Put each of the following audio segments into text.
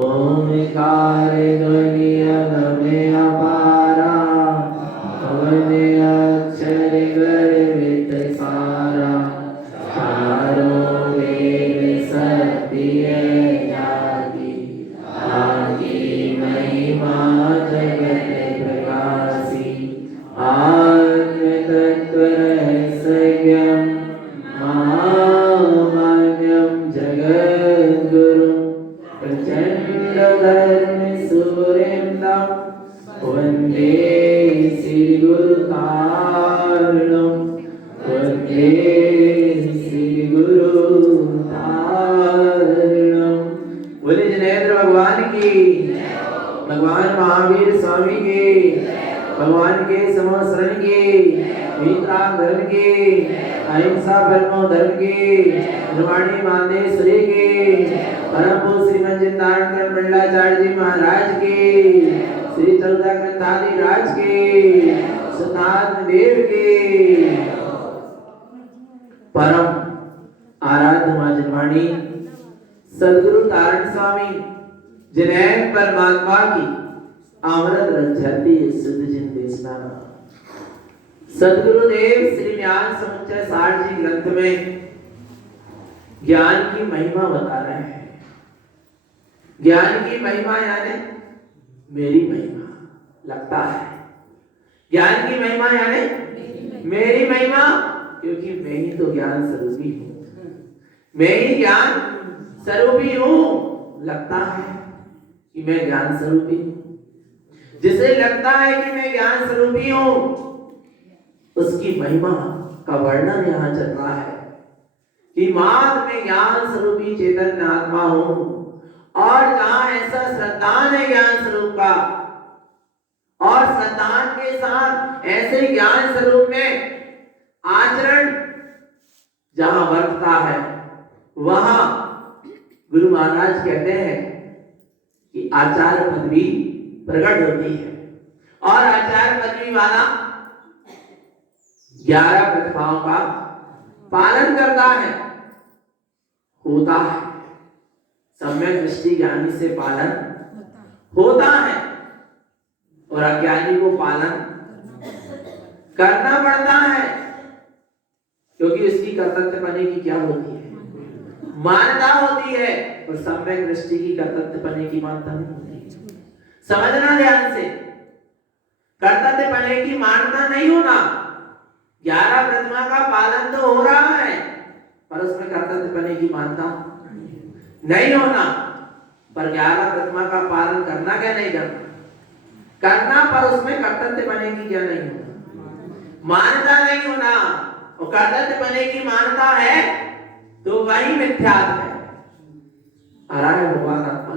ओंकारे ध्वनि अपारा अवने अक्षर गर्वित सारा चारों वेद सत्य जाति आदि महिमा जगत प्रकाशी आत्म तत्व रहस्यम् महामान्यं जगद्गुरुं प्रचंड धर्म सुरेन्द्रं वंदे श्री गुरु तारणं वंदे श्री गुरु तारणं। बोले जिनेंद्र भगवान की, भगवान महावीर स्वामी की, भगवान के समशरण की, वीतराग धर्म की, अहिंसा परमो धर्म की, निर्वाणी मातेश्वरी की, परम पूज्य श्रीमद जिंदानंद मंडलाचार्य जी महाराज की, श्री चौदह ग्रंथादि राज की, सुतात्म देव की, परम आराध्य मां जनवाणी सदगुरु तारण स्वामी जिनैन परमात्मा की अमृत रंजती शुद्ध जिन देशना। सदगुरुदेव श्री ज्ञान समुच्चय सार जी ग्रंथ में ज्ञान की महिमा बता रहे हैं। ज्ञान की महिमा यानी मेरी महिमा लगता है। ज्ञान की महिमा यानी मेरी महिमा, क्योंकि मैं ही तो ज्ञान स्वरूपी हूँ, मैं ही ज्ञान स्वरूपी हूँ। लगता है कि मैं ज्ञान स्वरूपी हूँ। जिसे लगता है कि मैं ज्ञान स्वरूपी हूँ, उसकी महिमा का वर्णन यहाँ चल रहा है कि मात में ज्ञान स्वरूपी चैतन्य आत्मा हूँ। और जहां ऐसा श्रद्धान है ज्ञान स्वरूप का, और श्रद्धान के साथ ऐसे ज्ञान स्वरूप में आचरण जहां बरतता है, वहां गुरु महाराज कहते हैं कि आचार्य पदवी प्रकट होती है। और आचार्य पदवी वाला 11 प्रतिभाओं का पालन करता है, होता है। सम्यक दृष्टि ज्ञानी से पालन होता है, और अज्ञानी को पालन करना पड़ता है, क्योंकि उसकी कर्तव्यपने की क्या होती है? मान्यता होती है। और सम्यक दृष्टि की कर्तव्यपने की मान्यता नहीं होती। समझना ध्यान से, कर्तव्यपने की मान्यता नहीं होना। 11 प्रतिमा का पालन तो हो रहा है, पर उसमें कर्तव्यपने की मान्यता नहीं होना। पर 11 प्रतिमा का पालन करना क्या नहीं करना, पर उसमें कर्तव्यपने की क्या नहीं होना, मान्यता नहीं होना। और कर्तव्यपने की मान्यता है तो वही मिथ्यात्व है, हराए भगवान आत्मा।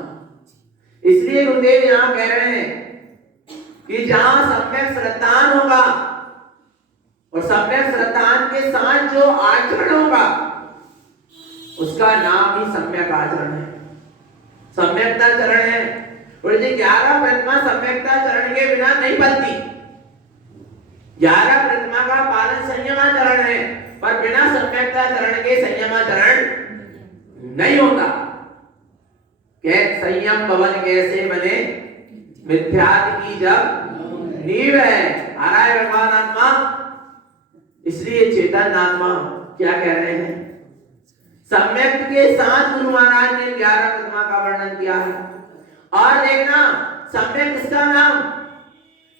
इसलिए गुरुदेव यहाँ कह रहे हैं कि जहां सम्यक श्रद्धान होगा, और सम्यक श्रद्धान के साथ जो आचरण होगा, उसका नाम ही सम्यक आचरण है, सम्यकता चरण है। और ये 11 प्रतिमा सम्यकता चरण के बिना नहीं बनती। 11 प्रतिमा का पालन संयमाचरण है, पर बिना सम्यकता चरण के संयमाचरण नहीं होता। संयम भवन कैसे बने, मिथ्यात्व की जब नींव है। हराए भगवान आत्मा। इसलिए चेतन आत्मा क्या कह रहे हैं? सम्यक के साथ गुरु महाराज ने 11 प्रतिमा का वर्णन किया है। और देखना, सम्यक किसका नाम?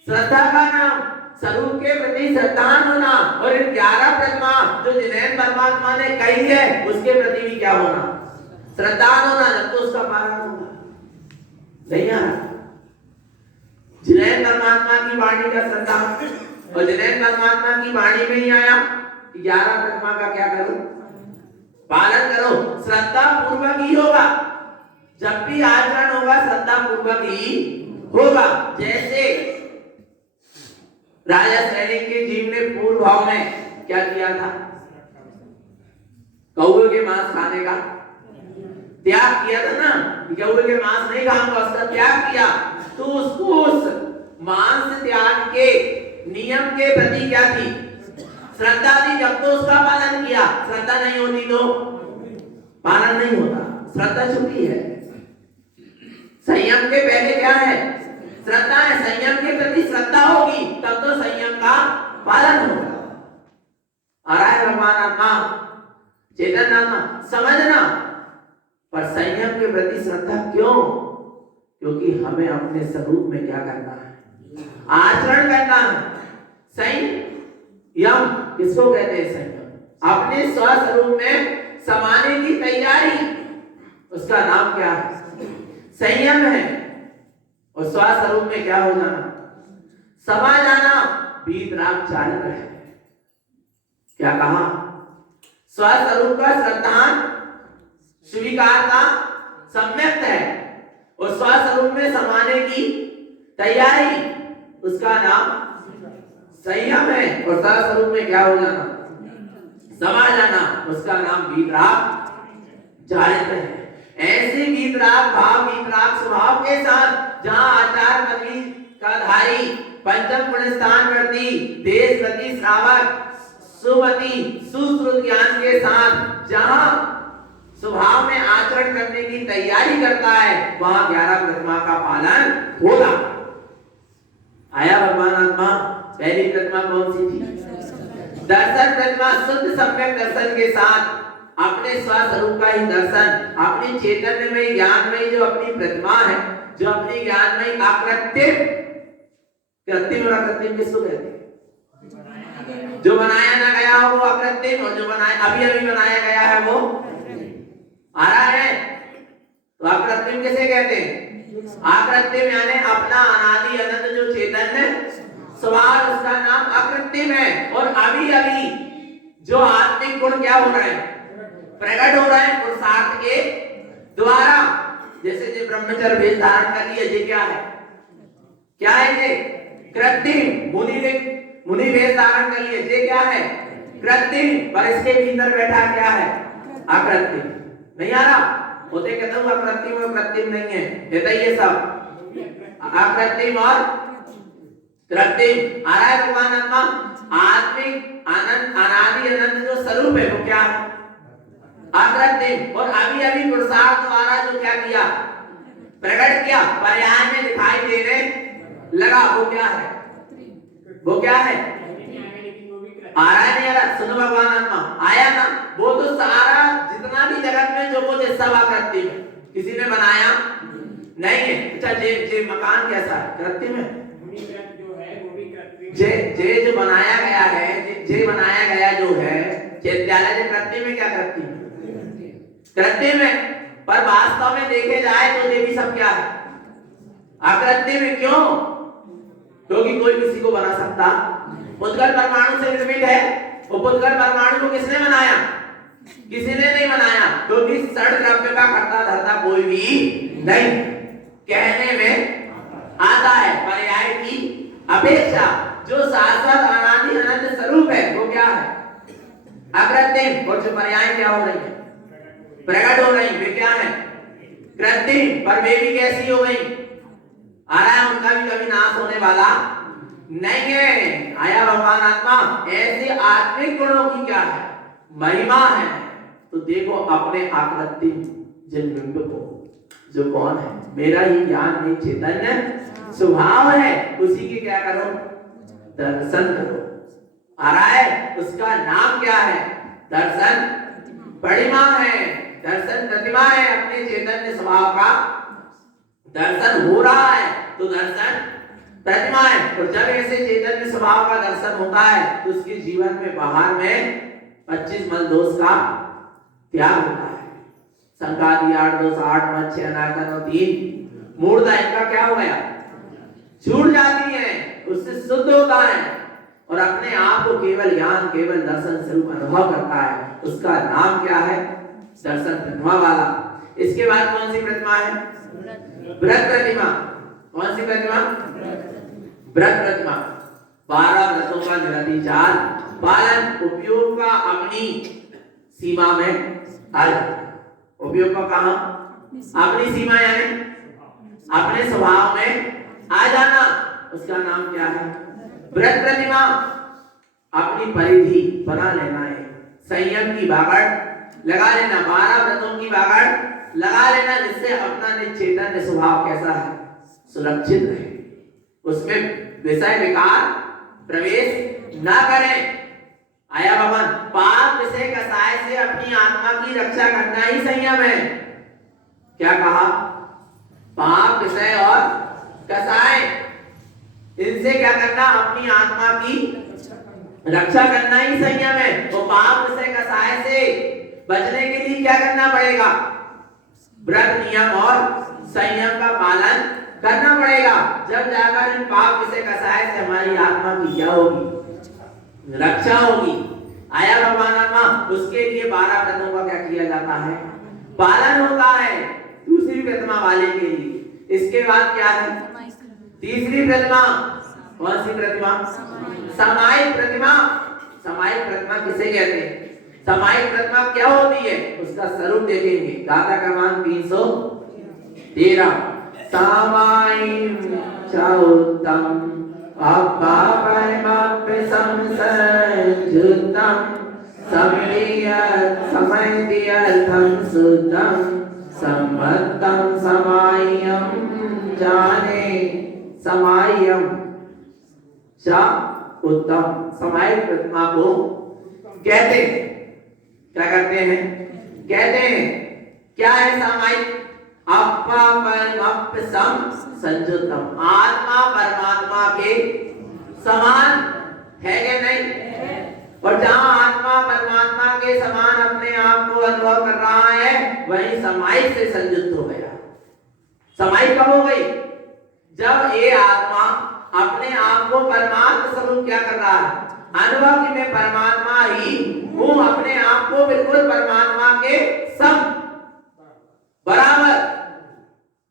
श्रद्धा का नाम, स्वरूप के प्रति श्रद्धान होना। और इन 11 प्रतिमा जो जिनैन परमात्मा ने कही है, उसके प्रति भी क्या होना? श्रद्धान होना। जब तो उसका पालन होगा नहीं आ रहा। जिनैन परमात्मा की वाणी का श्रद्धा, और जिनैन परमात्मा की वाणी में ही आया कि 11 प्रतिमा का क्या करो? पालन करो। श्रद्धा पूर्वक ही होगा। जब भी आचरण होगा, श्रद्धा पूर्वक ही होगा। जैसे राजा सैनिक के जीव ने पूर्व भाव में क्या किया था? कौवे के मांस खाने का त्याग किया था ना। कौवे के मांस नहीं खाऊंगा, उसका त्याग किया। तो उसको उस मांस त्याग के नियम के प्रति क्या थी? श्रद्धा थी। जब तो उसका पालन किया, श्रद्धा नहीं होती तो पालन नहीं होता, श्रद्धा छुपी है। संयम के पहले क्या है? श्रद्धा है। संयम के प्रति श्रद्धा होगी तब तो संयम का पालन होगा। आ रहा है भगवान आत्मा, चेतन आत्मा, समझना। पर संयम के प्रति श्रद्धा क्यों? क्योंकि हमें अपने स्वरूप में क्या करना है? आचरण करना है। संयम किसको कहते हैं? संयम अपने स्वस्वरूप में समाने की तैयारी, उसका नाम क्या है? संयम है। और स्वस्वरूप में क्या हो जाना? समा जाना। वीतराग चारित्र है। क्या कहा? स्वस्वरूप का श्रद्धान स्वीकारता सम्यक्त है और स्वस्वरूप में समाने की तैयारी, उसका नाम संयम है। और स्वस्वरूप में क्या हो जाना? समा जाना, उसका नाम वीतराग चारित्र है। ऐसे वीतराग भाव, वीतराग स्वभाव के साथ जहां आचार पदवी का धारी, पंचम गुण स्थान वर्ती, देश प्रति श्रावक, सुमति, सुश्रुत ज्ञान के साथ जहां स्वभाव में आचरण करने की तैयारी करता है, वहां 11 प्रतिमा का पालन होगा। आया भगवान आत्मा। पहली प्रतिमा कौन सी थी? दर्शन प्रतिमा। शुद्ध सम्यक दर्शन के साथ अपने स्वस्वरूप का ही दर्शन, अपनी चैतन्य में, ज्ञान में जो अपनी प्रतिमा है, जो अपनी ज्ञान में आकृतिम, कृत्रिम और अकृत्रिम किसको कहते हैं? जो बनाया ना गया हो वो अकृत्रिम, और जो बनाया अभी अभी बनाया गया है वो आ रहा है। तो अकृत्रिम किसे कहते हैं? अकृत्रिम यानी अपना अनादि अनंत जो चैतन्य स्वभाव, उसका नाम अकृत्रिम है। और अभी अभी जो आत्मिक गुण क्या हो रहा है? प्रकट हो रहा है पुरुषार्थ के द्वारा। जैसे जो ब्रह्मचर्य वेश धारण कर लिया, ये क्या है? क्या है ये? कृत्रिम। मुनि वेश धारण कर लिए, ये क्या है? कृत्रिम। पर इसके भीतर बैठा क्या है? अकृत्रिम। नहीं आ रहा? होते कहता हूँ अकृत्रिम और कृत्रिम नहीं है, कहता ये सब अकृत्रिम और कृत्रिम। आ रहा है भगवान आत्मा। आत्मिक अनंत, अनादि अनंत जो स्वरूप है वो क्या है? अकृत्रिम। और अभी अभी पुरुषार्थ द्वारा जो क्या किया? प्रकट किया, पर्याय में दिखाई देने लगा, वो क्या है? वो क्या है? आ रहा है नहीं आ रहा? सुनो भगवान आत्मा, आया ना? वो तो सारा जितना भी जगत में जो कुछ है सब अकृत्रिम है, किसी ने बनाया नहीं है। अच्छा जे मकान कैसा है? कृत्रिम है। जे जो बनाया गया है, जे बनाया गया जो है विद्यालय, जो कृत्रिम है, क्या कृत्रिम है? कृत्रिम है। पर वास्तव में देखे जाए तो ये भी सब क्या है? अकृत्रिम है। क्यों? क्योंकि कोई किसी को बना सकता। पुद्गल परमाणु से निर्मित है। वो पुद्गल परमाणु को किसने बनाया? किसी ने नहीं बनाया, क्योंकि सड़ द्रव्य का कर्ता धर्ता कोई भी नहीं। कहने में आता है पर्याय की अपेक्षा जो शाश्वत अनादि अनंत स्वरूप है वो क्या है? अकृत्रिम। और जो पर्याय क्या हो रही है? प्रकट हो रही, वे क्या है? कृत्रिम। पर वे भी कैसी हो गई? आ रहा है उनका भी कभी नाश होने वाला नहीं है। आया भगवान आत्मा। ऐसे आत्मिक गुणों की क्या है? महिमा है। तो देखो अपने आकृतिम जन्म को, जो कौन है? मेरा ही ज्ञान में चैतन्य स्वभाव है, उसी के क्या करो? दर्शन करो। आ रहा है? उसका नाम क्या है? दर्शन प्रतिमा है। दर्शन प्रतिमा है। अपने चैतन्य स्वभाव का दर्शन हो रहा है तो दर्शन प्रतिमा है। और जब ऐसे चैतन्य स्वभाव का दर्शन होता है तो उसके जीवन में बाहर में 25 मल दोष का त्याग होता है। संकादी 8 दोष, 8 मल, 6 अनागन और 3 मूर्धा, इनका क्या हो गया? छूट जाती है, उससे शुद्ध होता है और अपने आप को केवल ज्ञान, केवल दर्शन स्वरूप अनुभव करता है। उसका नाम क्या है? दर्शन प्रतिमा वाला। इसके बाद कौन सी प्रतिमा है? व्रत प्रतिमा। कौन सी प्रतिमा? व्रत प्रतिमा। 12 व्रतों का निरतिचार पालन, उपयोग का अपनी सीमा में आ जाता। उपयोग का कहां? अपनी सीमा यानी अपने स्वभाव में आ जाना, उसका नाम क्या है? व्रत प्रतिमा। अपनी परिधि बना लेना है, संयम की बागड़ लगा लेना, 12 व्रतों की बागड़ लगा लेना, जिससे अपना चैतन्य स्वभाव कैसा है, सुरक्षित रहे, उसमें विषय विकार प्रवेश ना करें। आया भगवान, पाप विषय कसाय से अपनी आत्मा की रक्षा करना ही संयम है। क्या कहा? पाप विषय और कसाय, इनसे क्या करना, अपनी आत्मा की रक्षा करना ही संयम है। तो पाप विषय कसाय से बचने के लिए क्या करना पड़ेगा? व्रत नियम और संयम का पालन करना पड़ेगा। जब जाकर इन पाप विषय कसाय से हमारी आत्मा की क्या होगी, रक्षा होगी। आया भगवान आत्मा, उसके लिए 12 व्रतों का क्या किया जाता है, पालन होता है दूसरी प्रतिमा वाले के लिए। इसके बाद क्या है, तीसरी प्रतिमा। कौन सी प्रतिमा? सामायिक प्रतिमा। सामायिक प्रतिमा किसे कहते हैं? सामायिक प्रतिमा क्या होती है, उसका स्वरूप देखेंगे। गाथा क्रमांक 313। सामायिक चौतम अपापरमाप्य संसंजुतम समयदियर्थम सुतम सम्मतम समाय्यम जाने। समाय्यम च उत्तम, समायिक प्रतिमा को कहते हैं। क्या करते हैं? कहते हैं क्या है समायिक? अपापरमाप्य संसंजुतम, आत्मा परमात्मा के समान है कि नहीं? और जहां आत्मा परमात्मा के समान अपने आप को अनुभव कर रहा है, वही समायिक से संयुक्त हो गया। समायिक कब हो गई? जब ये आत्मा अपने आप को परमात्मा स्वरूप क्या कर रहा है, अनुभव कि मैं परमात्मा ही हूं, अपने आप को बिल्कुल परमात्मा के सम बराबर,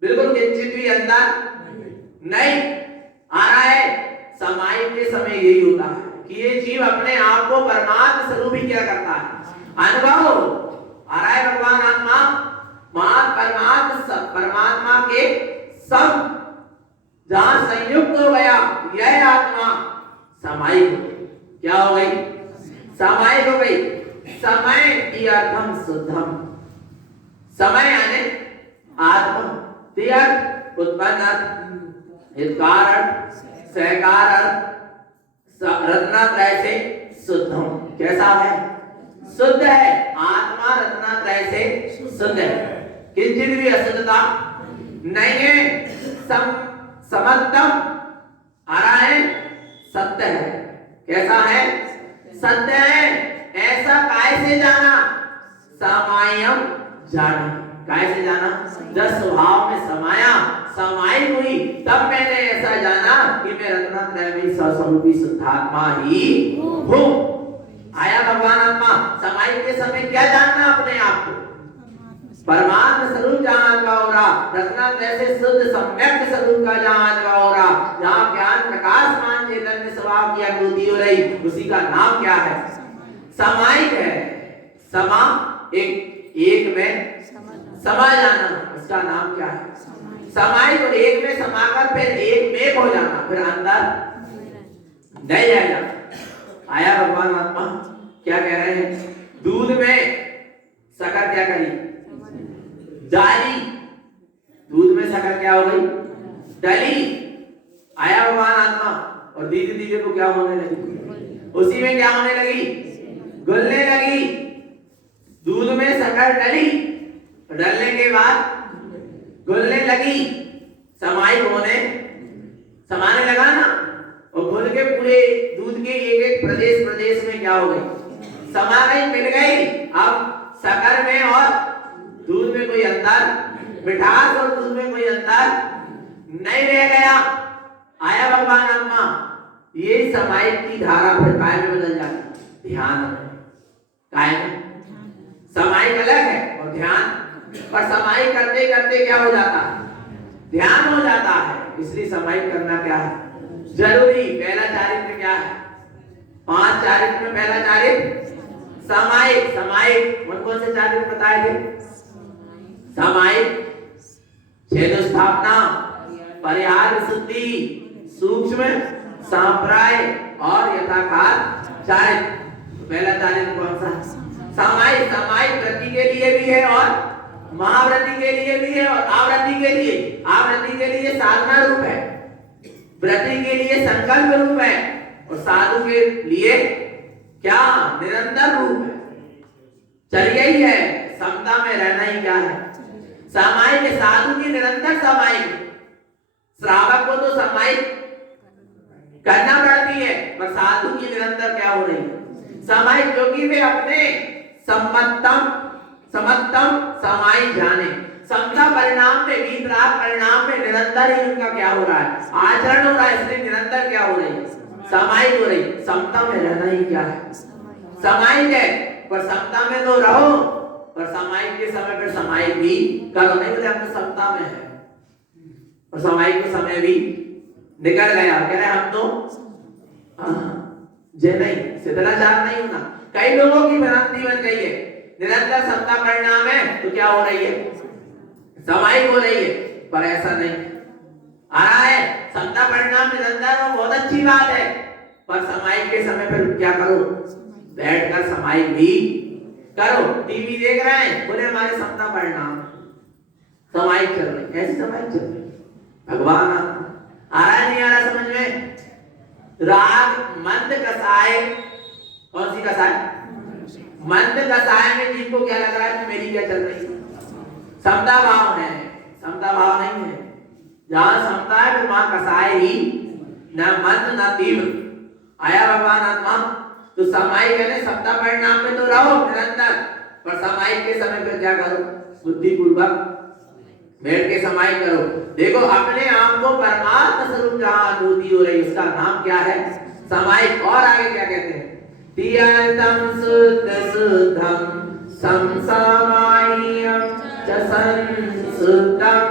बिल्कुल किंचित भी अंतर नहीं आ रहा है। समायिक के समय यही होता है कि ये जीव अपने आप को परमात्मा स्वरूप ही क्या करता है, अनुभव आ रहा है। भगवान आत्मा परमात्मा के सम जहां संयुक्त हो गया, यह आत्मा समायिक हो गई। क्या हो गई? समायिक हो गई। समय की अर्थम शुद्धम, समय यानी आत्मा, तीर्थ उत्पन्न, हितकार अर्थ, सहकार अर्थ, रत्नात्रय से शुद्धम। कैसा है? शुद्ध है। आत्मा रत्नात्रय से शुद्ध है, किंचित भी अशुद्धता नहीं है। समत्तम आ रहा है, सत्य है। कैसा है? सत्य है। ऐसा काय से जाना? समायम जाने। काय से जाना? जब स्वभाव में समाया, समायिक हुई, तब मैंने ऐसा जाना कि मैं रत्नात्रय में स्वस्वरूपी शुद्धात्मा ही हूं। आया भगवान आत्मा, समायिक के समय क्या जानना अपने आप को? परमात्मा स्वरूप जहां अनुभव हो रहा, रत्नात्रय से शुद्ध सम्यक स्वरूप का जहां अनुभव हो रहा, जहां ज्ञान प्रकाशमान चैतन्य स्वभाव की अनुभूति हो रही, उसी का नाम क्या है? समायिक है। समा एक में समा जाना, उसका नाम क्या है? समायिक। और एक में समाकर फिर एक में हो जाना, फिर अंदर नहीं जाएगा। आया भगवान आत्मा, क्या कह रहे हैं? दूध में शक्कर क्या करी? डाली। दूध में शक्कर क्या हो गई? डाली। आया भगवान आत्मा, और धीरे धीरे को क्या होने लगी? उसी में क्या होने लगी? घुलने लगी। दूध में शक्कर डाली, डालने के बाद घुलने लगी, समायिक होने, समाने लगा ना, और घुल के पूरे दूध के एक एक प्रदेश में क्या हो गई? समा गई, मिल गई। अब शक्कर में और दूध में कोई अंतर, मिठास और दूध में कोई अंतर नहीं रह गया। आया भगवान आत्मा, ये समायिक की धारा फिर काय में बदल जाती? ध्यान में। काय में? समायिक अलग है और ध्यान, पर समायिक करते करते क्या हो जाता है? ध्यान हो जाता है। इसलिए समायिक करना क्या है? जरूरी। पहला चारित्र क्या है? 5 चारित्र में पहला चारित्र समायिक। समायिक कौन से चारित्र बताए थे? समायिक, छेद स्थापना, परिहार विशुद्धि, सूक्ष्म, सांप्राय और यथाकार चारित्र। पहला चारित्र कौन सा? सामायिक वृत्ति के लिए भी है और महावृत्ति के लिए भी है और आवृत्ति के लिए। आवृत्ति के लिए साधना रूप है, वृत्ति के लिए संकल्प रूप है और साधु के लिए क्या निरंतर रूप है। चलिए ही है, समता में रहना ही क्या है सामायिक। साधु की निरंतर सामायिक, श्रावक को तो सामायिक करना पड़ती है, पर साधु की निरंतर क्या हो रही है सामायिक, क्योंकि वे अपने समत्तम सामायिक जाने। समता परिणाम में, वितराग परिणाम में निरंतर ही उनका क्या हो रहा है आचरण हो रहा है, इसलिए निरंतर क्या हो रही है सामायिक हो रही। समता में रहना ही क्या है सामायिक है, पर समता में तो रहो, पर सामायिक के समय पर सामायिक भी करो। नहीं बोले हम तो समता में है और सामायिक के समय भी निकल गया, कह रहे हम तो जे नहीं शिथिलाचार नहीं होना। कई लोगों की भ्रांति बन गई है, निरंतर समता परिणाम है तो क्या हो रही है सामायिक हो रही है, पर ऐसा नहीं आ रहा है। समता परिणाम निरंतर हो बहुत अच्छी बात है, पर सामायिक के समय पर क्या करो बैठकर सामायिक भी करो। टीवी देख रहे हैं, बोले हमारे समता परिणाम सामायिक चल रही, ऐसी सामायिक चल रही। भगवान आ रहा नहीं आ रहा समझ में। राग मंद कसाय, कौन सी कसाय मंद कसाय में जिनको क्या लग रहा है कि मेरी क्या चल रही है समता भाव है, समता भाव नहीं है। जहां समता है फिर वहां कसाय ही, न मंद न तीव्र। आया भगवान आत्मा तो सामायिक है, समता परिणाम में तो रहो निरंतर, पर सामायिक के समय पे क्या करो बुद्धिपूर्वक बैठ के सामायिक करो। देखो अपने आप को परमात्मा स्वरूप जहां अनुभूति हो रही उसका नाम क्या है सामायिक। और आगे क्या कहते हैं तियर्तम शुद्ध शुद्धम समसामायिकम च संसुद्धम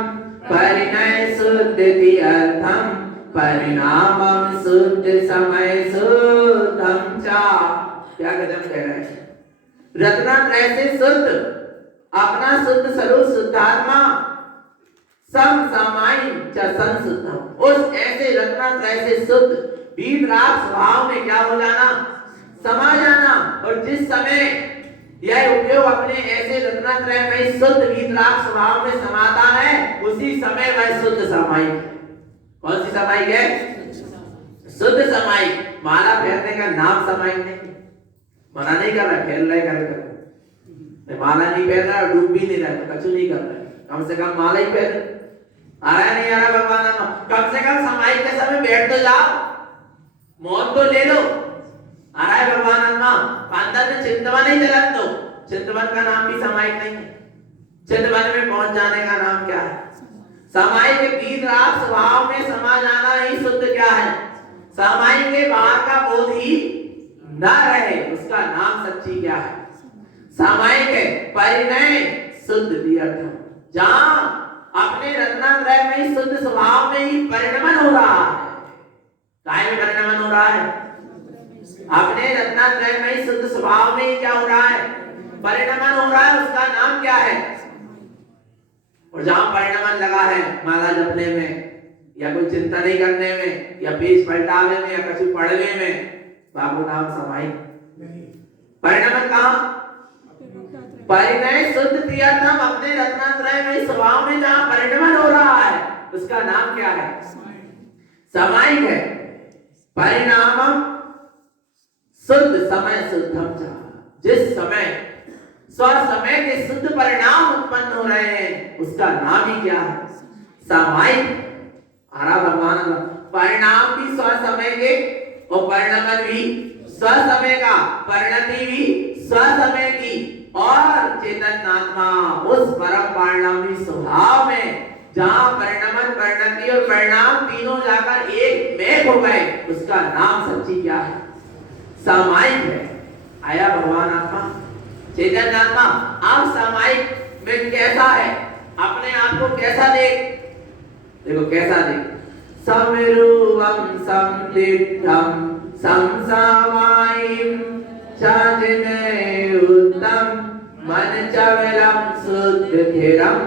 परिणय शुद्ध तियर्तम परिणामम शुद्ध समय शुद्धम चा। क्या गजब कह रहे हैं। रत्नात्रय से शुद्ध, अपना शुद्ध स्वरूप शुद्धात्मा समसामायिक च संसुद्धम, उस ऐसे रत्नात्रय से शुद्ध वीतराग स्वभाव में क्या हो जाना समा जाना। और जिस समय यह उपयोग अपने ऐसे रत्नात्रय में शुद्ध वीतराग स्वभाव में समाता है उसी समय वह शुद्ध सामायिक है। कौन सी सामायिक है शुद्ध सामायिक। माला फेरने का नाम सामायिक नहीं, मना नहीं कर रहा, खेल रहे कर माला नहीं पहन रहा और डूब भी नहीं रहा तो कछु नहीं कर रहा, कम से कम माला ही पहन। आ रहा नहीं आ रहा भगवान, कम से कम सामायिक के समय बैठ तो जाओ, मौत तो ले लो। आ रहा है भगवान आत्मा अंदर में चिंतवन ही जलन दो। चिंतवन का नाम भी सामायिक नहीं है। चिंतवन में पहुंच जाने का नाम क्या है सामायिक। वीतराग स्वभाव में समा जाना ही शुद्ध क्या है सामायिक के बाहर का बोध ही न रहे उसका नाम सच्ची क्या है सामायिक है। परिणय शुद्ध तीर्थम, जहां अपने रत्नात्रय में शुद्ध स्वभाव में ही परिणमन हो रहा है। काय में परिणमन हो रहा है अपने रत्नात्रय में शुद्ध स्वभाव में ही क्या हो रहा है परिणमन हो रहा है, उसका नाम क्या है। और जहां परिणमन लगा है माला जपने में या कोई चिंता नहीं करने में या पेज पलटावे में या कुछ पढ़ने में, बाबू नाम सामायिक परिणमन कहां परिणय शुद्ध तीर्थम, अपने रत्नात्रय में स्वभाव में जहां परिणमन हो रहा है उसका नाम क्या है सामायिक है। परिणामम शुद्ध समय शुद्धम चा, जिस समय स्व समय के शुद्ध परिणाम उत्पन्न हो रहे हैं उसका नाम ही क्या है सामायिक। आरा भगवान परिणाम भी स्व समय के और परिणमन भी स्व समय का, परिणति भी स्व समय की, और चेतन आत्मा उस परम परिणामी स्वभाव में जहां परिणमन परिणति और परिणाम तीनों जाकर एक में हो गए उसका नाम सच्ची क्या है सामायिक है। आया भगवान आत्मा चेतन आत्मा आप सामायिक में कैसा है, अपने आप को कैसा देख, देखो कैसा देख समरूपम समतिष्ठम समसामायिम चाजने उत्तम मन चवलम शुद्ध थिरम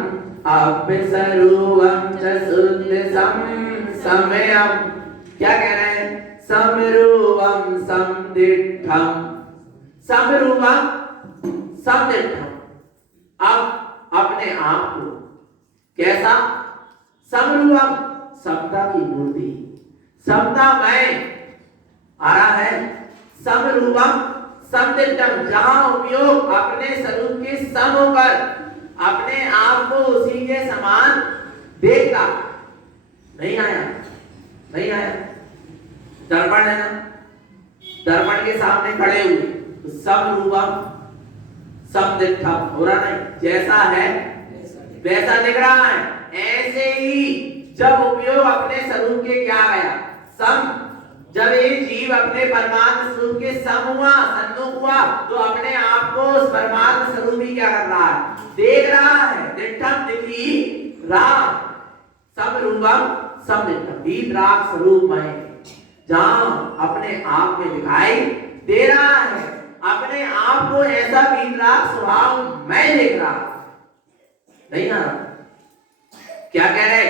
अभ्यसरूपम च शुद्ध समयम। क्या कह रहे हैं समरूपम समतिष्ठम, समरूपम समदिष्टम, अब अपने आप को कैसा, समरूपम, समता की मूर्ति, समता में आ रहा है, समरूपम समदिष्टम, जहां उपयोग अपने स्वरूप के सम होकर अपने आप को उसी के समान देखता। नहीं आया, नहीं आया, दर्पण है ना, दर्पण के सामने खड़े हुए तो समरूपम समदिष्टम हो रहा नहीं, जैसा है वैसा दिख रहा है। ऐसे ही जब उपयोग अपने स्वरूप के क्या गया, सम, जब ये जीव अपने परमात्मा स्वरूप के सम हुआ, सन्मुख हुआ, तो अपने आप को उस परमात्मा स्वरूप ही क्या कर रहा है, देख रहा है, दिष्टम दिख ही रहा, समरूपम समदिष्टम, वीतराग स्वरूप में, जहां अपने आप में दिखाई दे रहा है, अपने आप को ऐसा वीतराग स्वभाव में देख रहा। नहीं आ रहा, क्या कह रहे,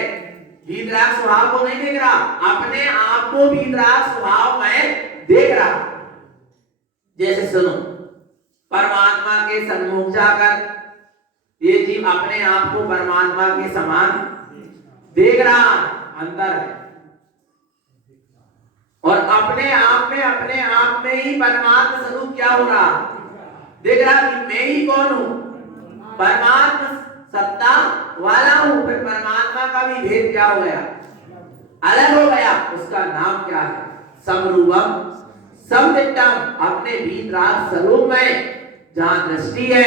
वीतराग स्वभाव को नहीं देख रहा, अपने आप को वीतराग स्वभाव में देख रहा। जैसे सुनो, परमात्मा के सन्मुख जाकर ये जीव अपने आप को परमात्मा के समान देख रहा, अंतर है, और अपने आप में ही परमात्मा स्वरूप क्या हो रहा, देख रहा कि मैं ही कौन हूं, परमात्मा सत्ता वाला हूं। फिर परमात्मा का भी भेद क्या हो गया, अलग हो गया, उसका नाम क्या है, समरूपम समदिष्टम, अपने वीतराग स्वरूप में जहां दृष्टि है,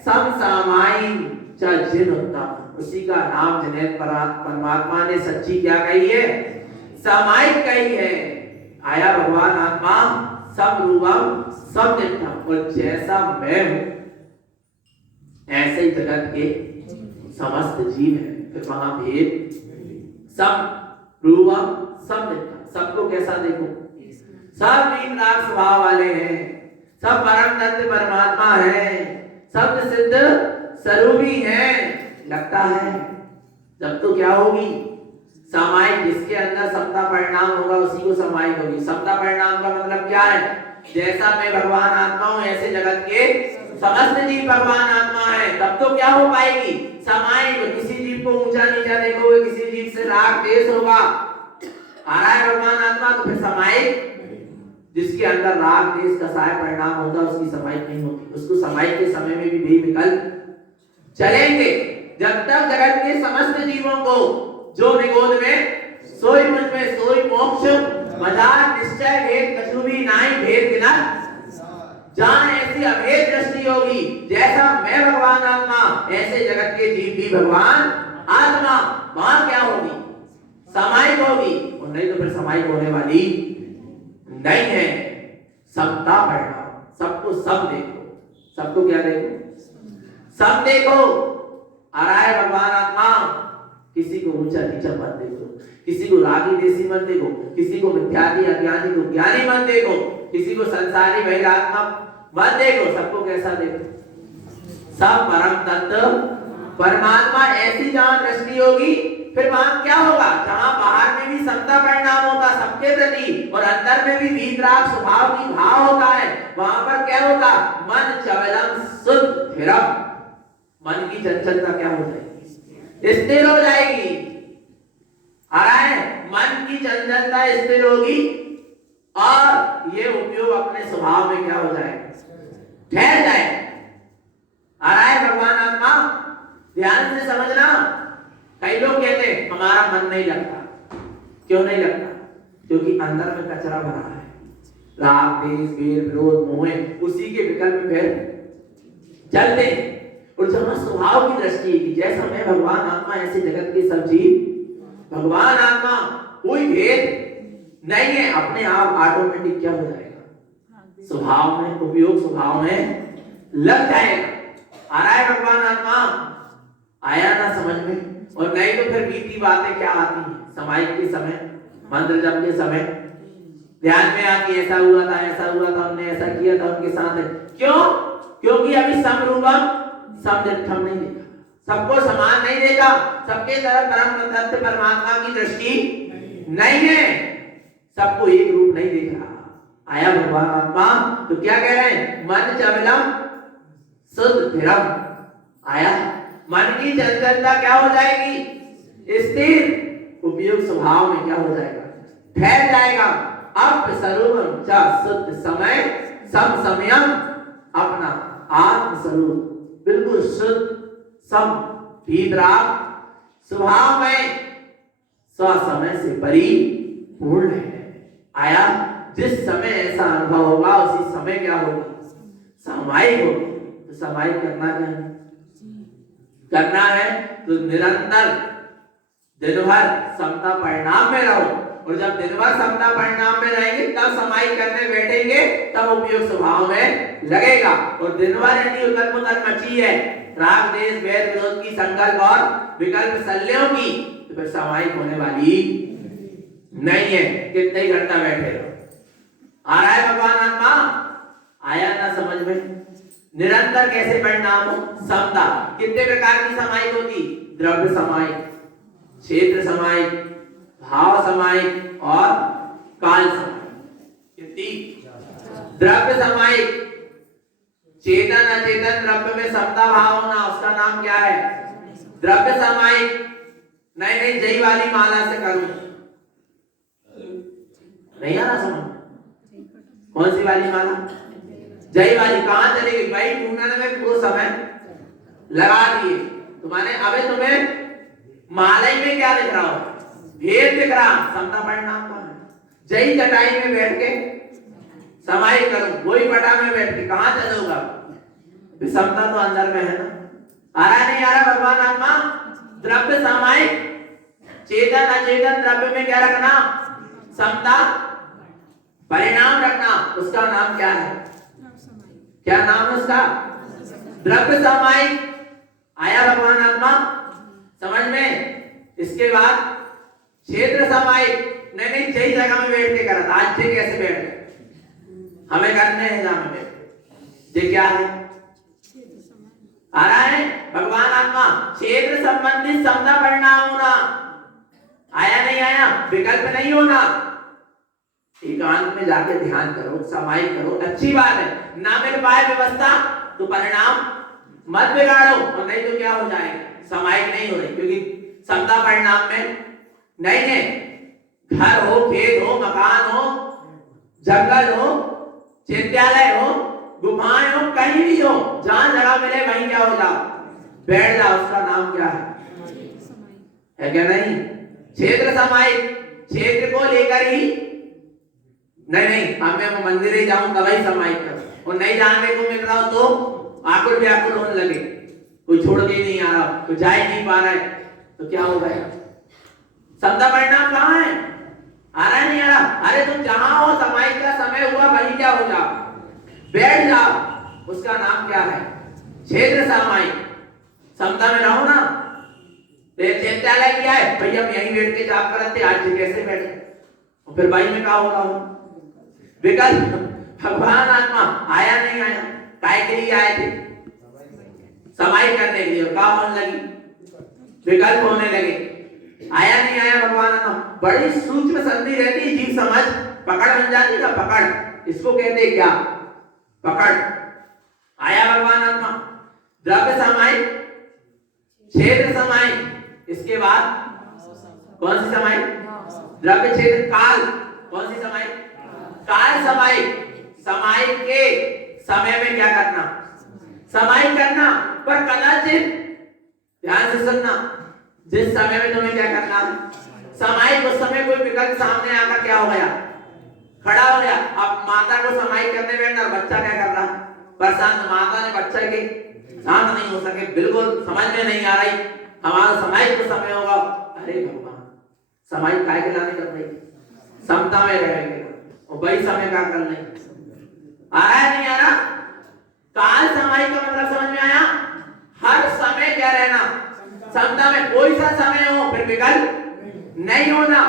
समसामायिक चिन्हता, उसी का नाम जिन्हें परमात्मा ने सच्ची क्या कही है, सामायिक कही है। आया भगवान आत्मा समरूपम समदिष्टम, और जैसा मैं हूं ऐसे ही जगत के समस्त जीव है, फिर वहां भेद, सब रूपम समदिष्टम, सबको कैसा देखो, सब वीतराग स्वभाव वाले हैं, सब परम तत्व परमात्मा है, सब सिद्ध स्वरूपी है। लगता है जब तो क्या होगी, सामायिक, जिसके अंदर समता परिणाम होगा उसी को सामायिक होगी। समता परिणाम का मतलब क्या है, जैसा मैं भगवान आत्मा हूं ऐसे जगत के समस्त जीव भगवान आत्मा है, तब तो क्या हो पाएगी, सामायिक, किसी जीव को ऊंचा नीचा देखोगे, किसी जीव से राग द्वेष होगा, आ रहा है भगवान आत्मा, तो फिर सामायिक, जिसके अंदर राग द्वेष का साय परिणाम होता है उसकी सामायिक नहीं होती, उसको सामायिक के समय में भी बेविकल्प चलेंगे। जब तक जगत के समस्त जीवों को जो निगोद में सोई मुझ में सोई मोक्ष, मजार निश्चय भेद कछु भी नाहि भेद बिना, जहां ऐसी अभेद दृष्टि होगी, जैसा मैं भगवान आत्मा ऐसे जगत के जीव भी भगवान आत्मा, वहां क्या होगी, सामायिक होगी, और नहीं तो फिर सामायिक होने वाली नहीं है। समता परिणाम, सबको सब देखो, सबको क्या देखो, सब देखो। आ रहा है भगवान आत्मा, किसी को ऊंचा नीचा मत देखो, किसी को रागी देसी मत देखो, किसी को मिथ्यादी अज्ञानी को ज्ञानी मत देखो, किसी को संसारी वैरात्मा मत देखो, सबको कैसा देखो, सब परम तत्व परमात्मा। ऐसी जहां दृष्टि होगी फिर वहां क्या होगा, जहां बाहर में भी समता परिणाम होता सबके प्रति और अंदर में भी वीतराग स्वभाव की भाव होता है, वहां पर क्या होगा, मन चवलम शुद्ध स्थिरम, मन की चंचलता क्या हो जाएगी, स्थिर हो जाएगी। आ रहा है, मन की चंचलता स्थिर होगी और ये उपयोग अपने स्वभाव में क्या हो जाएगा, ठहर जाए। आ रहा है भगवान आत्मा, ध्यान से समझना। कई लोग कहते हैं हमारा मन नहीं लगता, क्यों नहीं लगता, क्योंकि अंदर में कचरा भरा है, राग द्वेष वेर विरोध मोह, उसी के विकल्प फिर चलते हैं। और जहां स्वभाव की दृष्टि है कि जैसा मैं भगवान आत्मा ऐसे जगत के सब जीव भगवान आत्मा, कोई भेद नहीं है, अपने आप ऑटोमेटिक क्या हो जाएगा, स्वभाव में उपयोग स्वभाव में लग जाएगा। आ रहा है भगवान आत्मा, आया ना समझ में, और नहीं तो फिर बीती बातें क्या आती हैं, समाइक के समय, मंत्र जप के समय ध्यान में आती, ऐसा हुआ था, हमने ऐसा किया था उनके साथ। क्यों, क्योंकि अभी समरूपम समदिष्टम नहीं देखा, सबको समान नहीं देखा, सबके तरफ परम तत्व परमात्मा की दृष्टि नहीं है, सबको एक रूप नहीं देख रहा। आया भगवान आत्मा, तो क्या कह रहे हैं, मन चवलम शुद्ध धिरम आया, मन की चंचलता क्या हो जाएगी, स्थिर, उपयुक्त स्वभाव में क्या हो जाएगा, ठहर जाएगा। अब स्वरूपम च शुद्ध समय सम समयम, अपना आत्म स्वरूप बिल्कुल शुद्ध सम भीतराग स्वभाव में स्व समय से परिपूर्ण है। आया, जिस समय ऐसा अनुभव होगा उसी समय क्या होगी, समाई होगी। तो समाई करना क्या है, करना है तो निरंतर दिन भर समता परिणाम में रहो, और जब दिन भर समता परिणाम में रहेंगे तब समाई करने बैठेंगे, तब उपयोग स्वभाव में लगेगा। और दिन भर यदि उथल पुथल मची है, राग देश भेद विरोध की, संकल्प और विकल्प शल्यों की, तो फिर समाई होने वाली नहीं है। कितने ही घंटा बैठे रहो। आ रहा है भगवान आत्मा, आया ना समझ में। निरंतर कैसे परिणाम हो, समता। कितने प्रकार की समाई होती, द्रव्य समाई, क्षेत्र समाई, भाव समाई और काल समाई। कितनी, द्रव्य समाई, चेतन अचेतन द्रव्य में समता भाव होना, उसका नाम क्या है, द्रव्य समाई। नहीं जय वाली माला से करूं, नहीं आ रहा समझ, कौन सी वाली माला, जय वाली। कहां चलेगी भाई, पूर्णन में पूरा समय लगा दिए तुम्हारे। अबे तुम्हें माला में क्या दिख रहा हो, भेद दिख रहा, समता परिणाम कहां है। जय चटाई में बैठ के समाई करूं, वही पटा में बैठ के कहां चलोगा, समता तो अंदर में है ना। आ रहा नहीं आ रहा भगवान आत्मा। द्रव्य समाई, चेतन अचेतन द्रव्य में क्या रखना, समता परिणाम रखना, उसका नाम क्या है, क्या नाम है उसका, द्रव्य समाई। आया भगवान आत्मा समझ में। इसके बाद क्षेत्र समाई, नहीं सही जगह में बैठ के करा था, आज से कैसे बैठ हमें करने हैं जहां में बैठ, ये क्या है, आ रहा है भगवान आत्मा। क्षेत्र संबंधित समता परिणाम होना, आया नहीं आया, विकल्प नहीं होना। एकांत में जाके ध्यान करो, समाई करो, अच्छी बात है। ना मिल पाए व्यवस्था तो परिणाम मत बिगाड़ो, और नहीं तो क्या हो जाएगा, समाई नहीं हो रही, क्योंकि समता परिणाम में नहीं है। घर हो, खेत हो, मकान हो, जंगल हो, चित्यालय हो, गुफाएं हो, कहीं भी हो, जहां जगह मिले वहीं क्या हो जाओ, बैठ जाओ, उसका नाम क्या है क्या नहीं, क्षेत्र समाई। क्षेत्र को लेकर ही नहीं हमें मंदिर ही जाऊं तभी समाई करो, और नहीं जाने को मिल रहा हो तो आकुल व्याकुल होने लगे, कोई छोड़ के नहीं आ रहा, कोई जा ही नहीं पा रहा है, तो क्या हो गया, समता परिणाम कहां है, आ रहा नहीं आ रहा। अरे तुम जहां हो, समाई का समय हुआ वहीं क्या हो जाओ, बैठ जाओ, उसका नाम क्या है, क्षेत्र समाई। समता में रहो ना। चिंतालय किया है भैया, हम यहीं बैठ के जाप करते, आज कैसे बैठे, और फिर भाई में क्या होगा, विकल्प। भगवान आत्मा आया नहीं आया, काय के लिए आए थे, समाई करने के लिए, क्या होने लगी, विकल्प होने लगे। आया नहीं आया भगवान आत्मा, बड़ी सूक्ष्म संधि रहती, जीव समझ पकड़ बन जाती ना, पकड़, इसको कहते क्या, पकड़। आया भगवान आत्मा, द्रव्य समाई, क्षेत्र समाई, इसके बाद कौन सी समाई, द्रव्य क्षेत्र काल, कौन सी समाई, काल समाई। समाई के समय में क्या करना, समाई करना, पर कदाचित ध्यान से सुनना, जिस समय में तुम्हें क्या करना समाई, उस समय कोई विकल्प सामने आकर क्या हो गया, खड़ा हो गया। अब माता को समाई करने बैठना, बच्चा क्या कर रहा है, परेशान। माता ने बच्चा के शांत नहीं हो सके, बिल्कुल समझ में नहीं आ रही, हमारा समाई को समय होगा। अरे भगवान, समाई काय के लाने कर रही, समता में रहेंगे, और वही समय का कर ले, आ रहा है नहीं आ रहा। काल समाई का मतलब समझ में आया, हर समय क्या रहना, समता में। कोई सा समय हो, फिर विकल्प नहीं होना,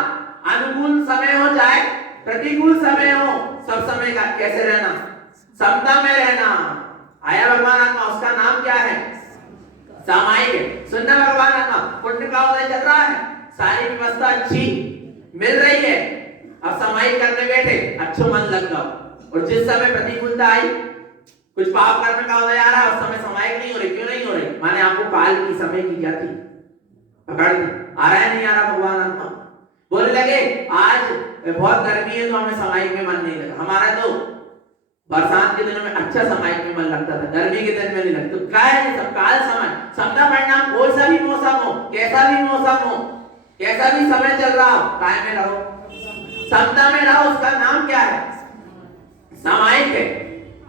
अनुकूल समय हो चाहे प्रतिकूल समय हो, सब समय का कैसे रहना, समता में रहना। आया भगवान आत्मा, उसका नाम क्या है, समाई। सुनना भगवान आत्मा, पुण्य का उदय चल रहा है, सारी व्यवस्था अच्छी मिल रही है, अब समाई करने बैठे, अच्छो मन लग जाओ, और जिस समय प्रतिकूलता आई कुछ पाप कर्म का होता जा रहा है, उस समय समायिक नहीं हो रही। क्यों नहीं हो रही? माने आपको काल की समय की क्या थी, पकड़ ली। आ रहा है नहीं आ रहा? भगवान आत्मा बोलने लगे आज बहुत गर्मी है तो हमें समायिक में मन नहीं लगा। हमारा तो बरसात के दिनों में अच्छा समायिक में मन लगता था, गर्मी के दिन में नहीं लगता। तो क्या है सब काल समय, समता परिणाम, कोई सा भी मौसम हो, कैसा भी मौसम हो, कैसा भी समय चल रहा हो, काय में रहो, समता में रहो। उसका नाम क्या है? समायिक है।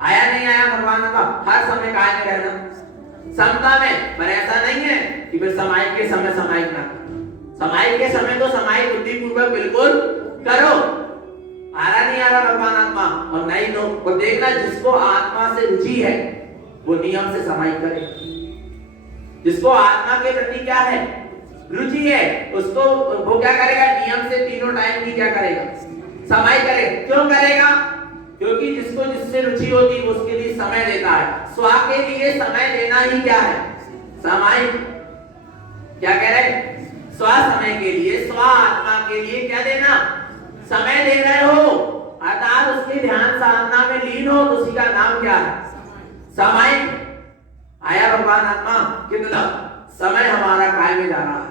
आया नहीं आया भगवान का हर समय काय में रहना, समता में। पर ऐसा नहीं है कि फिर समायिक के समय समायिक ना, समायिक के समय तो समायिक बुद्धि पूर्वक बिल्कुल करो। आ रहा नहीं आ रहा भगवान आत्मा? और नहीं तो वो देखना, जिसको आत्मा से रुचि है वो नियम से समायिक करे। जिसको आत्मा के प्रति क्या है, रुचि है, उसको वो क्या करेगा, नियम से तीनों टाइम की क्या करेगा, समायिक करे। क्यों करेगा? क्योंकि जिसको जिससे रुचि होती है उसके लिए समय देता है। स्व के लिए समय देना ही क्या है, समायिक। क्या कह रहे? स्व समय के लिए, स्व आत्मा के लिए क्या देना, समय दे रहे हो, अर्थात उसके ध्यान साधना में लीन हो, तो उसी का नाम क्या है, समायिक। आया भगवान आत्मा? कितना समय हमारा काय में जा रहा है,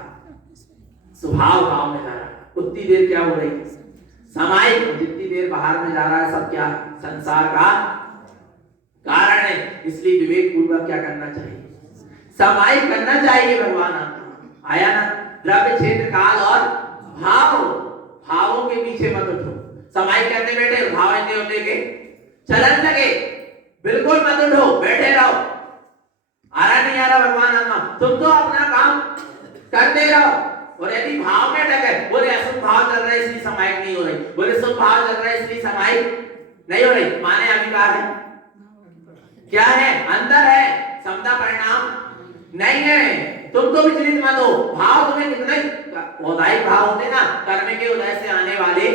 स्वभाव भाव में जा रहा है। उतनी देर क्या हो रही, समायिक। जितनी देर बाहर में जा रहा है सब क्या, संसार का कारण है। इसलिए विवेक पूर्वक क्या करना चाहिए, समायिक करना चाहिए। भगवान आत्मा आया ना? द्रव्य क्षेत्र काल और भाव, भावों के पीछे मत उठो। समायिक करने बैठे, भाव इतने होते के चलन लगे, बिल्कुल मत उठो, बैठे रहो। आ रहा नहीं आ रहा भगवान आत्मा? तुम तो अपना काम करते रहो। और यदि भाव में डगे, बोले अशुभ भाव चल रहा है इसलिए समायिक नहीं हो रही, बोले शुभ भाव चल रहा है इसलिए समायिक नहीं हो रही, माने अभी क्या है, क्या है, अंतर है, समता परिणाम नहीं है। तुम तो विचलित मत हो। भाव तुम्हें कितने औदायिक भाव होते ना, कर्म के उदय से आने वाले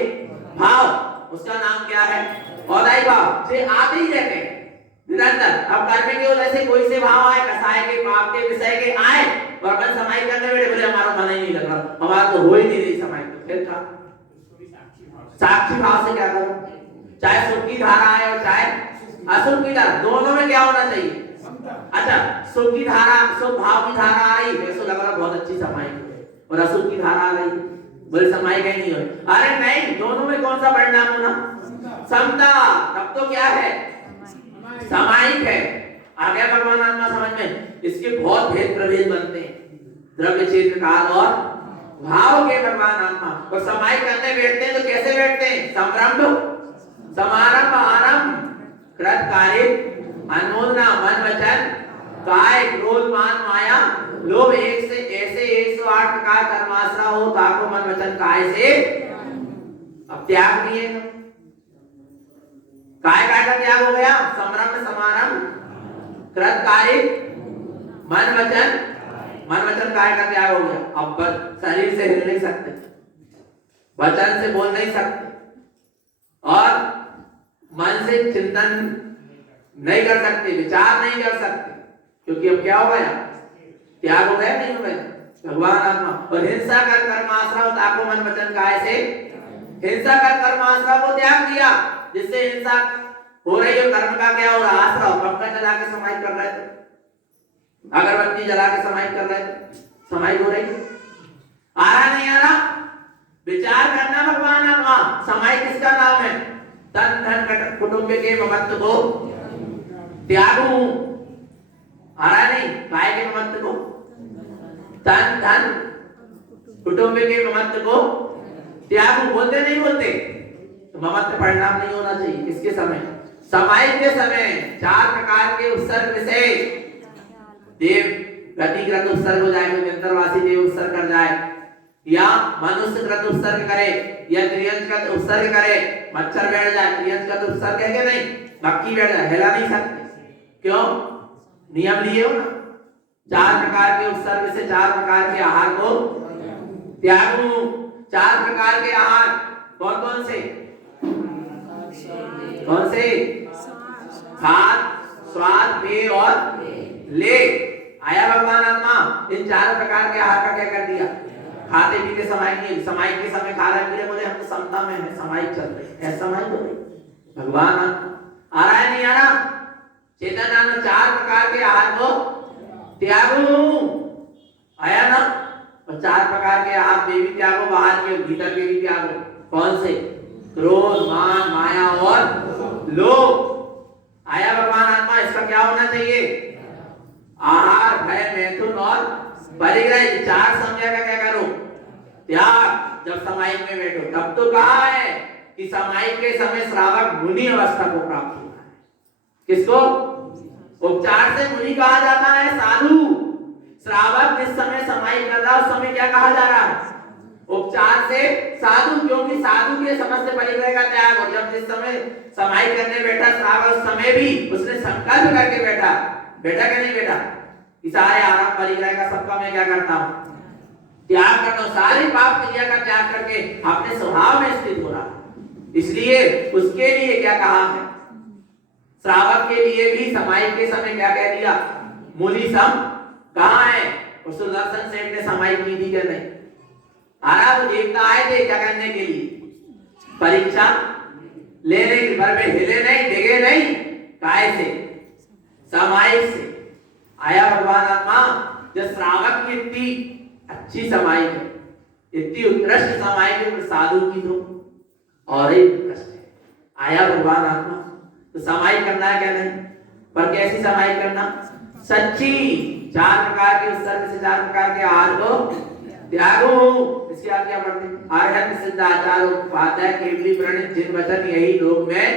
भाव, उसका नाम क्या है, औदायिक भाव से आते ही रहते हैं निरंतर। अब कर्म के उदय से कोई से भाव आए, कसाय के, पाप के, विषय के आए, और अपन समायिक करने बैठे, बोले हमारा मन ही नहीं लग रहा, हमारा तो हो ही नहीं रही समायिक। तो फिर क्या, साक्षी भाव से क्या करो, चाहे सुख की धारा आए और चाहे असुख की धारा, दोनों में क्या होना चाहिए। अच्छा, सुख की धारा, सुख भाव की धारा आई, वैसे लग रहा बहुत अच्छी समायिक है, और असुख की धारा आ रही, बोले समायिक ही नहीं हो। अरे नहीं, दोनों में कौन सा परिणाम होना, समता। तब तो क्या है, समायिक है। आ गया भगवान आत्मा समझ में? इसके बहुत भेद प्रभेद बनते हैं, द्रव्य क्षेत्र काल और भाव के भगवान आत्मा। और समायिक करने बैठते हैं तो कैसे बैठते हैं, संरंभ, समारंभ, आरंभ, कृत कार्य, अनुमोदना, मन वचन काय, क्रोध मान माया लोभ, एक से ऐसे 108 प्रकार कर्माश्रा हो, ताको मन वचन काय से अब त्याग दिए। काय काय का त्याग हो गया, संरंभ, समारंभ, कृत कार्य, मन वचन, मन वचन काय का त्याग हो गया। अब शरीर से हिल नहीं सकते, वचन से बोल नहीं सकते, और मन से चिंतन नहीं कर सकते, विचार नहीं कर सकते, क्योंकि अब क्या हो गया, त्याग हो गया, नहीं हो गया भगवान आत्मा। और हिंसा कर कर्माश्रय, ताको मन वचन काय से, हिंसा कर कर्माश्रय को त्याग दिया, जिससे हिंसा हो रही है, कर्म का क्या हो रहा, आश्रय, पंखा जला के समाहित कर रहे थे, अगरबत्ती जला के समाहित कर रहे थे, समाहित हो रही। आ रहा नहीं आ रहा, विचार करना भगवान आत्मा। समाहित किसका नाम है, तन धन कुटुंब के ममत्व को त्यागू। आ रहा नहीं, काय के ममत्व को, तन धन कुटुंब के ममत्व को त्यागू। बोलते नहीं बोलते, तो ममत्व परिणाम नहीं होना चाहिए। किसके समय, समाहित के समय। 4 प्रकार के उपसर्ग विषय, देव गतिकृत उपसर्ग हो जाए, कोई अंतरवासी देव उपसर्ग कर जाए, या मनुष्य कृत उपसर्ग करे, या त्रियंजक उपसर्ग करे, मच्छर बैठ जाए, त्रियंजक उपसर्ग है कि नहीं, मक्खी बैठ जाए, हिला नहीं सकते। क्यों, नियम लिए हो ना, 4 प्रकार के उपसर्ग से 4 प्रकार के आहार को त्यागू। 4 प्रकार के आहार कौन कौन से, कौन से, खाद, स्वाद, पेय और ले। आया भगवान आत्मा, इन 4 प्रकार के आहार का क्या कर दिया, खाते पीते समायिक नहीं। समायिक के समय खा रहे पीते, बोले हम तो समता में है, समायिक चल रही है, ऐसा समायिक हो रही भगवान आ रहा है नहीं आ रहा। चेतन नाम 4 प्रकार के आहार को त्यागो, आया ना। और 4 प्रकार के आहार में भी त्यागो, बाहर के भीतर के भी त्यागो। कौन से? क्रोध, मान, माया और लोभ। आया भगवान आत्मा, इसका क्या होना चाहिए? आहार, भय, मैथुन और परिग्रह, 4 संज्ञा का क्या करो? त्याग। जब समाहित में बैठो तब तो कहा है कि समाहित के समय श्रावक मुनि अवस्था को प्राप्त होता है। किसको? उपचार से मुनि कहा जाता है साधु। श्रावक जिस समय समाहित कर रहा है उस समय क्या कहा जा रहा है? उपचार से साधु, क्योंकि साधु के समस्त परिग्रह का त्याग। और जब जिस समय समाहित करने बैठा श्रावक, उस समय भी उसने संकल्प करके बैठा क्या नहीं बैठा कि सारे आराम परिग्रह का सबका मैं क्या करता हूं? त्याग करता हूं। सारी पाप क्रिया का त्याग करके अपने स्वभाव में स्थित हो रहा। इसलिए उसके लिए क्या कहा है? श्रावक के लिए भी समाहित के समय क्या कह दिया? मुनि सम कहां है? और सुदर्शन सेठ ने समाहित की थी क्या नहीं? वो देवता आए थे क्या करने के लिए? परीक्षा लेने के। पर वे हिले नहीं, डिगे नहीं। काय से? समाहित से। आया भगवान आत्मा, जब श्रावक की इतनी अच्छी समाहित है, इतनी उत्कृष्ट समाहित है, साधु की तो और ही उत्कृष्ट है। आया भगवान आत्मा, तो समाहित करना है क्या नहीं? पर कैसी समाहित करना? सच्ची। 4 प्रकार के उत्सर्ग से 4 प्रकार के आहार को त्यागो। इसके आगे क्या पढ़ते हैं? अर्हत सिद्धाचार उपाध्याय केवली प्रणित जिन वचन यही लोग में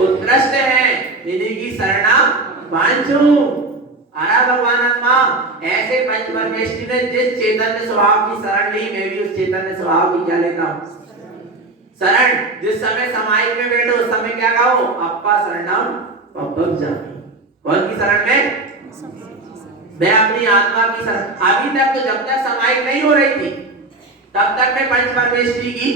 उत्कृष्ट हैं, इन्हीं की शरणा वांछू। आरा भगवान आत्मा, ऐसे पंच परमेष्टि ने जिस चैतन्य स्वभाव की शरण ली, मैं भी उस चैतन्य स्वभाव की क्या लेता हूं? शरण। जिस समय समाहित में बैठो उस समय क्या कहो? अप्पा शरणम पब्बम जामि। कौन की शरण में? मैं अपनी आत्मा की शरण। अभी तक तो जब तक समाहित नहीं हो रही थी तब तक मैं पंच परमेष्टि की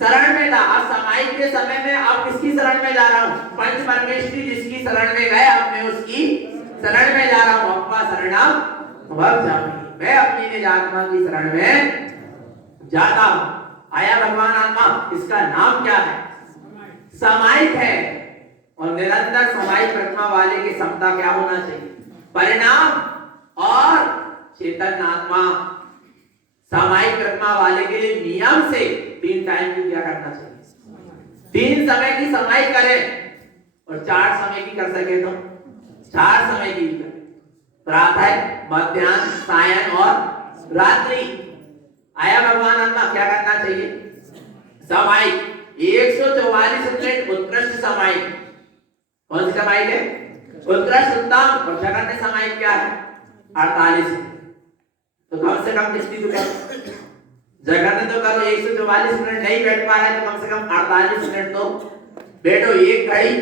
शरण में था। अब समाहित के समय में अब किसकी शरण में जा रहा हूं? पंच परमेष्टि जिसकी शरण में गए, अब मैं उसकी शरण में जा रहा हूं। अप्पा शरणम पब्बम जामि, मैं अपनी निज आत्मा की शरण में जाता हूं। आया भगवान आत्मा, इसका नाम क्या है? समाहित है। और निरंतर समाहित प्रतिमा वाले की क्षमता क्या होना चाहिए? परिणाम। और चेतन आत्मा समाहित प्रतिमा वाले के लिए नियम से 3 टाइम की क्या करना चाहिए? 3 समय की समाहित करें। और 4 समय की कर सके तो 4 समय की करें। प्रातः, मध्याह्न, सायं और रात्रि। आया भगवान आत्मा, क्या करना चाहिए? समाहित 144 मिनट उत्कृष्ट समाहित। कौन सी समाहित है? उत्कृष्ट, उत्तम। और जगन्य समाहित क्या है? 48। तो कम से कम कितनी तो करो? जगन्य तो करो 144 मिनट नहीं बैठ पा रहे तो कम से कम 48 मिनट तो बैठो। 1 घड़ी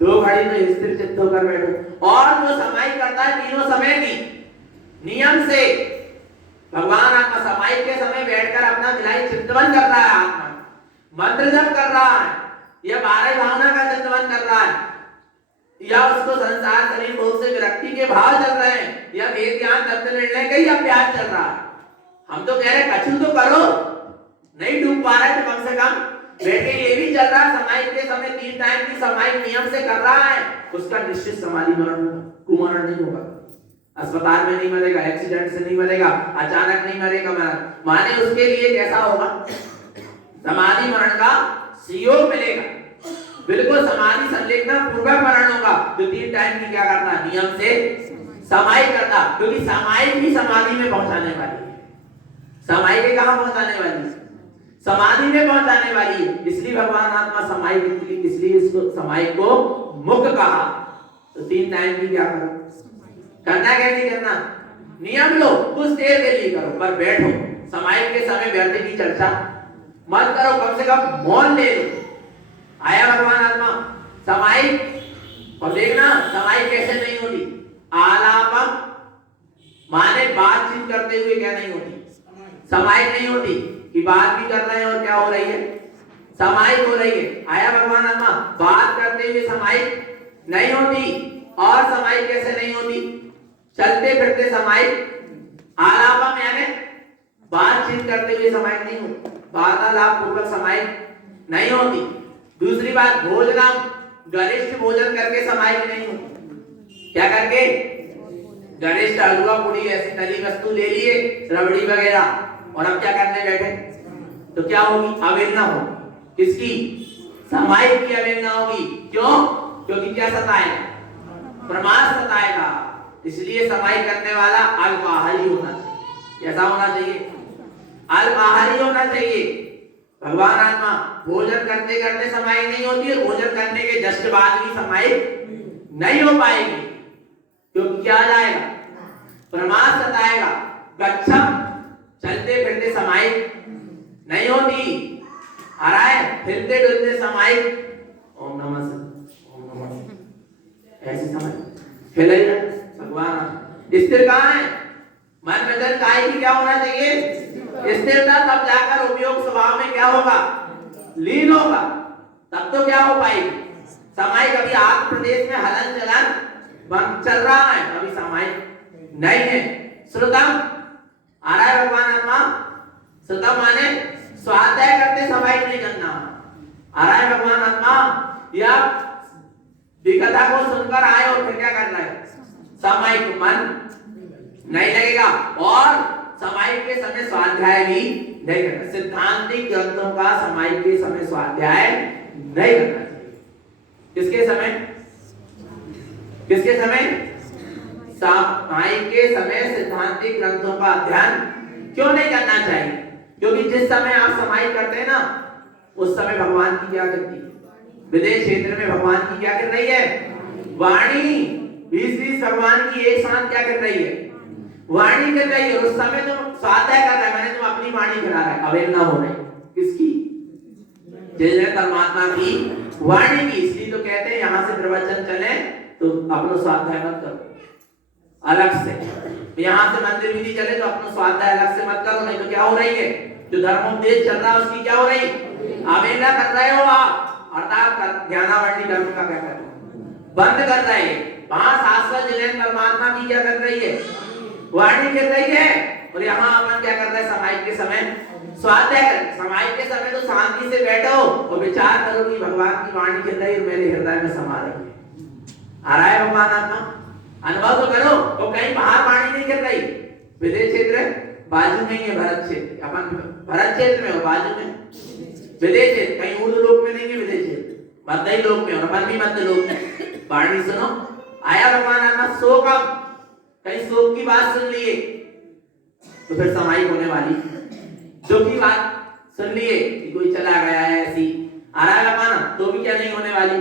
2 घड़ी तो स्थिर चित्त होकर बैठो। और जो समाहित करता है तीनों समय की नियम से, भगवान आत्मा समाहित के समय बैठकर अपना विलायी चिंतन कर रहा है। आत्मा मंत्र जप कर रहा है, या 12 भावना का चिंतन कर रहा है, या उसको संसार शरीर भोग से विरक्ति के भाव चल रहे हैं, या वेद ज्ञान तत्व निर्णय का ही अभ्यास चल रहा है। हम तो कह रहे कछु तो करो, नहीं डूब पा रहे तो कम से कम बैठे। ये भी चल रहा है समाहित के समय 3 टाइम की समाहित नियम से कर रहा है, उसका निश्चित समाधि मरण होगा, कुमरण नहीं होगा। अस्पताल में नहीं मरेगा, एक्सीडेंट से नहीं मरेगा, अचानक नहीं मरेगा। माने उसके लिए कैसा होगा? समाधि मरण का सहयोग मिलेगा। बिल्कुल समाधि संलेखना पूर्वक मरण होगा। तो 3 टाइम की क्या करना? नियम से समाहित करना, क्योंकि समाहित ही समाधि में पहुंचाने वाली है। समाहित के कहां पहुंचाने वाली है? समाधि में पहुंचाने वाली है। इसलिए भगवान आत्मा समाहित, इसलिए इसको समाहित को मुक्त कहा। तो 3 टाइम की क्या करो? करना क्या नहीं करना? नियम लो, कुछ देर के लिए करो, पर बैठो। समाहित के समय व्यर्थ की चर्चा मत करो, कम से कम मौन ले लो। आया भगवान आत्मा समाहित। और देखना समाहित कैसे नहीं होती? आलापम माने बातचीत करते हुए क्या नहीं होती? समाहित नहीं होती कि बात भी कर रहे हैं और क्या हो रही है? समाहित हो रही है। आया भगवान आत्मा, बात करते हुए समाहित नहीं होती। और समाहित कैसे नहीं होती? चलते फिरते समाहित। आलापम यानी बातचीत करते हुए समाहित नहीं होती, वार्तालाप पूर्वक समाहित नहीं होती। दूसरी बात, भोजनम गरिष्ठ भोजन करके समाई नहीं होती। क्या करके? गरिष्ठ हलवा पूड़ी ऐसी तली वस्तु ले लिए, रबड़ी वगैरह, और अब क्या करने बैठे तो क्या होगी? अवहेलना होगी। किसकी? समाई की अवहेलना होगी। क्यों? क्योंकि क्या सताएगा? प्रमाद सताएगा। इसलिए समाई करने वाला अल्पाहारी होना चाहिए। कैसा होना चाहिए? अल्पाहारी होना चाहिए। भगवान आत्मा भोजन करते करते समाई नहीं होती है, भोजन करने के जस्ट बाद भी समाई नहीं हो पाएगी। क्योंकि क्या जाएगा? प्रमाद सताएगा। गच्छम चलते फिरते समाई नहीं होती। आ रहा है? हिलते डुलते समाई ओम नमः ओम नमः ऐसी समाई हिलेगा। भगवान स्थिर कहाँ है? मन वचन काया की क्या होना चाहिए? स्थिरता। तब जाकर उपयोग स्वभाव में क्या होगा? लीन होगा। तब तो क्या हो पाएगी समाई। कभी आत्म प्रदेश में हलन चलन बंद चल रहा है, कभी समाई नहीं है। श्रुतम आ रहा है भगवान आत्मा। श्रुतम माने स्वाध्याय करते समाई नहीं करना। आ रहा है भगवान आत्मा। या विकथा को सुनकर आए और फिर क्या करना है? समाई को मन नहीं लगेगा और समाई के समय स्वाध्याय भी नहीं करना। सिद्धांतिक ग्रंथों का समाई के समय स्वाध्याय नहीं करना चाहिए। किसके समय? किसके समय? समाई के समय सिद्धांतिक ग्रंथों का अध्ययन क्यों नहीं करना चाहिए? क्योंकि जिस समय आप समाई करते हैं ना, उस समय भगवान की क्या करती है? विदेश क्षेत्र में भगवान की क्या कर रही है? वाणी 20-20 भगवान की एक साथ क्या कर रही है? वाणी कर रही है। उस समय तुम स्वाध्याय कर रहा है, मैंने तुम अपनी वाणी करा रहा है। अवहेलना हो रही किसकी? जय परमात्मा की वाणी की। इसलिए तो कहते हैं यहां से प्रवचन चले तो अपना स्वाध्याय मत करो अलग से। यहाँ से मंदिर विधि चले तो अपना स्वाध्याय अलग से मत करो, नहीं तो क्या हो रही है? जो धर्मोपदेश चल रहा है उसकी क्या हो रही? अवहेलना कर रहे हो आप। अर्थात ज्ञानावरणी धर्म का क्या कर रहे हो? बंद कर रहे हैं। वहां शाश्वत जैन परमात्मा की क्या कर रही है? वाणी कर रही है। और यहाँ अपन क्या कर रहे हैं? समाई के समय स्वाध्याय कर। समाई के समय तो शांति से बैठो और विचार करो कि भगवान की वाणी चल रही है मेरे हृदय में समा रही है। आ रहा है भगवान आत्मा? अनुभव तो करो। और कहीं बाहर वाणी नहीं कर रही। विदेश क्षेत्र बाजू में है, भरत क्षेत्र। अपन भरत क्षेत्र में हो, बाजू में विदेश क्षेत्र। कहीं ऊर्ध्व लोक में नहीं है विदेश क्षेत्र, मध्य लोक में। और अपन भी मध्य लोक में। वाणी सुनो। आया भगवान आत्मा। शोकम कहीं शोक की बात सुन लिए तो फिर समाई होने वाली। दुख की बात सुन लिए कि कोई चला गया है ऐसी, आ रहा है भगवान, तो भी क्या नहीं होने वाली?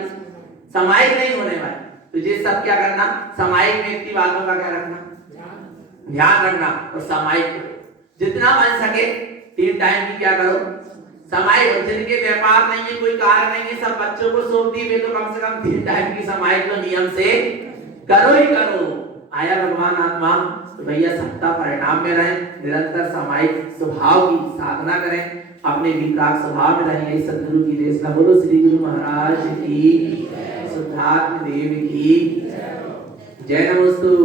समाई नहीं होने वाली। तो ये सब क्या करना? समाई में इतनी बातों का क्या रखना? ध्यान रखना। और समाई जितना बन सके 3 टाइम की क्या करो? समाई। जिनके व्यापार नहीं है, कोई कार्य नहीं है, सब बच्चों को सौंप दी, तो कम से कम 3 टाइम की समाई तो नियम से करो ही करो। आया भगवान आत्मा। तो भैया सत्ता परिणाम में रहे, निरंतर समाई स्वभाव की साधना करें, अपने विकास स्वभाव में रहें। सदगुरु की देशना। बोलो श्री गुरु महाराज की, शुद्धात्म देव की जय। नमस्तु।